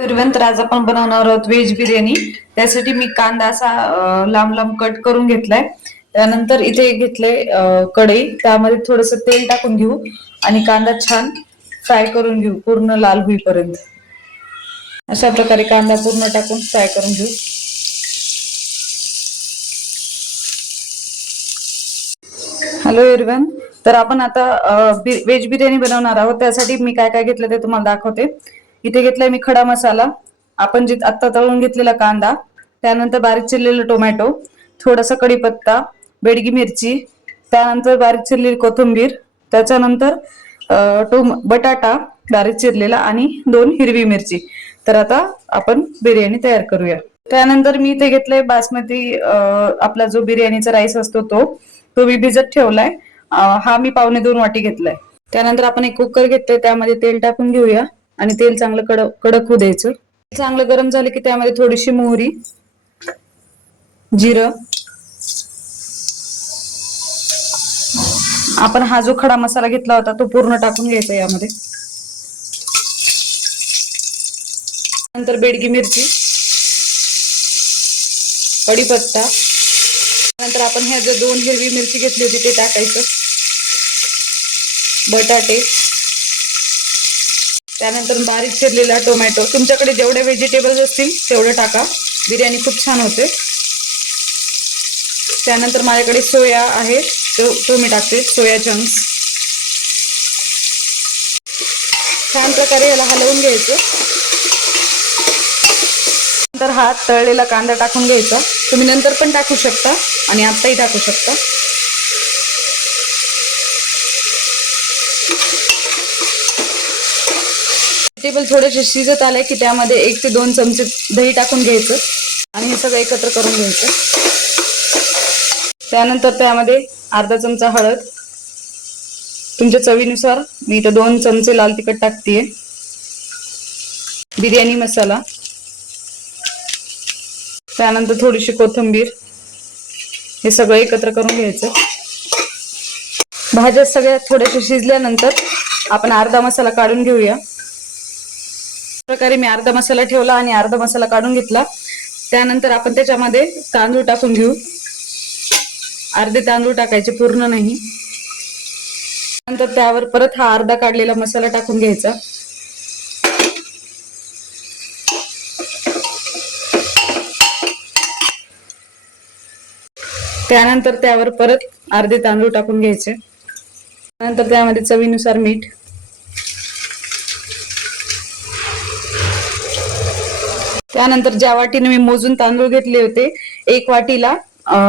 तर आज आपण बनवणार आहोत व्हेज बिर्याणी. त्यासाठी मी कांदा असा लांब लांब कट करून घेतलाय. त्यानंतर इथे घेतले कढई, त्यामध्ये थोडस तेल टाकून घेऊ आणि कांदा छान फ्राय करून घेऊ पूर्ण लाल होईपर्यंत. अशा प्रकारे कांदा पूर्ण टाकून फ्राय करून घेऊ. हॅलो एव्हरीवन, तर आपण आता व्हेज बिर्याणी बनवणार आहोत. त्यासाठी मी काय काय घेतलं ते तुम्हाला दाखवते. इथे घेतलाय मी खडा मसाला, आपण जे आता तळून घेतलेला कांदा, त्यानंतर बारीक चिरलेलं टोमॅटो, थोडासा कढीपत्ता, बेडगी मिरची, त्यानंतर बारीक चिरलेली कोथिंबीर, त्याच्यानंतर बटाटा बारीक चिरलेला आणि 2 हिरवी मिरची. तर आता आपण बिर्याणी तयार करूया. त्यानंतर मी इथे घेतलंय बासमती, आपला जो बिर्याणीचा राईस असतो तो मी भिजत ठेवलाय. हा मी 1.25 वाटी घेतलाय. त्यानंतर आपण एक कुकर घेतलंय, त्यामध्ये तेल टाकून घेऊया आणि तेल चांगलं कडक होऊ द्यायचं. चांगलं गरम झालं की त्यामध्ये थोडीशी मोहरी, जिरं, आपण हा जो खडा मसाला घेतला होता तो पूर्ण टाकून घ्यायचा यामध्ये. नंतर बेडगी मिरची, कढीपत्ता, नंतर आपण ह्या जे 2 हिरवी मिरची घेतली होती ते टाकायचं, बटाटे, त्यानंतर बारीक चिरलेला टोमॅटो. तुमच्याकडे जेवढे व्हेजिटेबल्स असतील तेवढे टाका, बिर्याणी खूप छान होते. त्यानंतर माझ्याकडे सोया आहे, तो मी टाकते, सोया चंक्स. छान प्रकारे याला हलवून घ्यायचं. नंतर हा तळलेला कांदा टाकून घ्यायचा. तुम्ही नंतर पण टाकू शकता आणि आत्ताही टाकू शकता. व्हेजिटेबल थोडेसे शिजत आले की त्यामध्ये 1 ते 2 चमचे दही टाकून घ्यायचं आणि हे सगळं एकत्र करून घ्यायचं. त्यानंतर त्यामध्ये अर्धा चमचा हळद, तुमच्या चवीनुसार, मी इथं 2 चमचे लाल तिखट टाकतेय, बिर्याणी मसाला, त्यानंतर थोडीशी कोथिंबीर, हे सगळं एकत्र करून घ्यायचं. भाज्या सगळ्या थोड्याशा शिजल्यानंतर आपण अर्धा मसाला काढून घेऊया. प्रकारे मी अर्धा मसाला ठेवला आणि अर्धा मसाला काढून घेतला. त्यानंतर आपण त्याच्यामध्ये तांदूळ टाकून घेऊ. अर्धे तांदूळ टाकायचे, पूर्ण नाही. नंतर त्यावर परत हा अर्धा काढलेला मसाला टाकून घ्यायचा. त्यानंतर त्यावर परत अर्धे तांदूळ टाकून घ्यायचे. नंतर त्यामध्ये चवीनुसार मीठ, त्यानंतर ज्या वाटीने मी मोजून तांदूळ घेतले होते, 1 वाटीला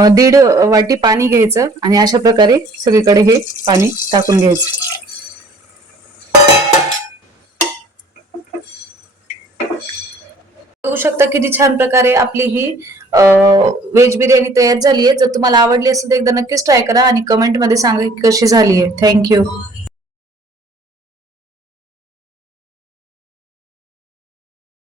1.5 वाटी पाणी घ्यायचं आणि अशा प्रकारे सगळीकडे हे पाणी टाकून घ्यायचं. बघू शकता किती छान प्रकारे आपली ही व्हेज बिर्याणी तयार झाली आहे. जर तुम्हाला आवडली असेल तर एकदा नक्कीच ट्राय करा आणि कमेंट मध्ये सांगा की कशी झाली आहे. थँक्यू.